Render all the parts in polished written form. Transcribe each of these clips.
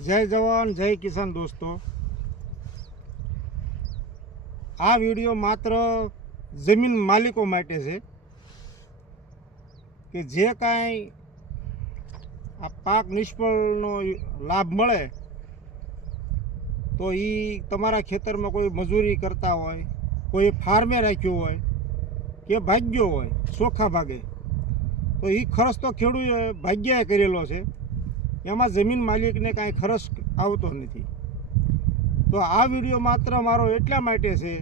જય જવાન જય કિસાન દોસ્તો, આ વિડીયો માત્ર જમીન માલિકો માટે છે કે જે કાંઈ આ પાક નિષ્ફળનો લાભ મળે તો એ તમારા ખેતરમાં કોઈ મજૂરી કરતા હોય, કોઈ ફાર્મે રાખ્યું હોય કે ભાગ્યો હોય ચોખ્ખા ભાગે, તો એ ખર્ચ તો ખેડૂતોએ ભાગ્યાએ કરેલો છે, એમાં જમીન માલિકને કાંઈ ખર્ચ આવતો નથી. તો આ વિડીયો માત્ર મારો એટલા માટે છે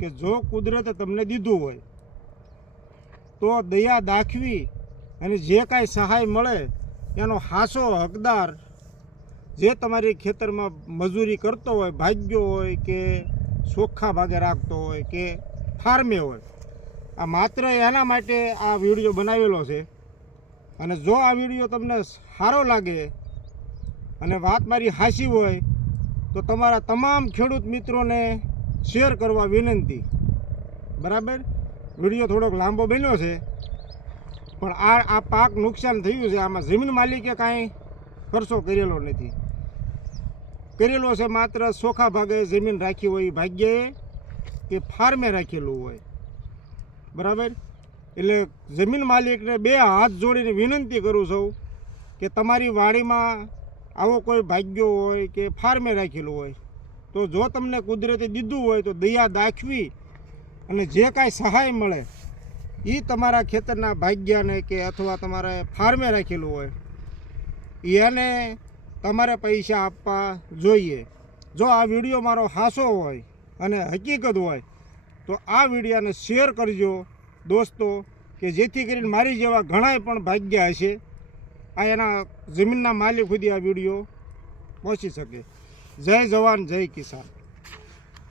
કે જો કુદરતે તમને દીધું હોય તો દયા દાખવી અને જે કાંઈ સહાય મળે એનો હાસો હકદાર જે તમારી ખેતરમાં મજૂરી કરતો હોય, ભાગ્યો હોય કે ચોખ્ખા ભાગે રાખતો હોય કે ફાર્મે હોય, આ માત્ર એના માટે આ વિડીયો બનાવેલો છે. અને જો આ વિડીયો તમને સારો લાગે અને વાત મારી હાસી હોય તો તમારા તમામ ખેડૂત મિત્રોને શેર કરવા વિનંતી. બરાબર, વિડીયો થોડોક લાંબો બન્યો છે પણ આ પાક નુકસાન થયું છે, આમાં જમીન માલિકે કાંઈ ખર્ચો કરેલો નથી. કરેલો છે માત્ર ચોખ્ખા ભાગે જમીન રાખી હોય ભાગ્યે કે ફાર્મે રાખેલું હોય. બરાબર, એટલે જમીન માલિકને બે હાથ જોડીને વિનંતી કરું છું કે તમારી વાડીમાં આવો કોઈ ભાગ્યો હોય કે ફાર્મે રાખેલું હોય તો જો તમને કુદરતે દીધું હોય તો દયા દાખવી અને જે કાંઈ સહાય મળે એ તમારા ખેતરના ભાગ્યાને કે અથવા તમારે ફાર્મે રાખેલું હોય એને તમારે પૈસા આપવા જોઈએ. જો આ વિડીયો મારો હાસો હોય અને હકીકત હોય તો આ વિડીયોને શેર કરજો દોસ્તો, કે જેથી કરીને મારી જેવા ઘણાય પણ ભાગ્યા હશે આ એના જમીનના માલિક સુધી આ વિડીયો પહોંચી શકે. જય જવાન જય કિસાન.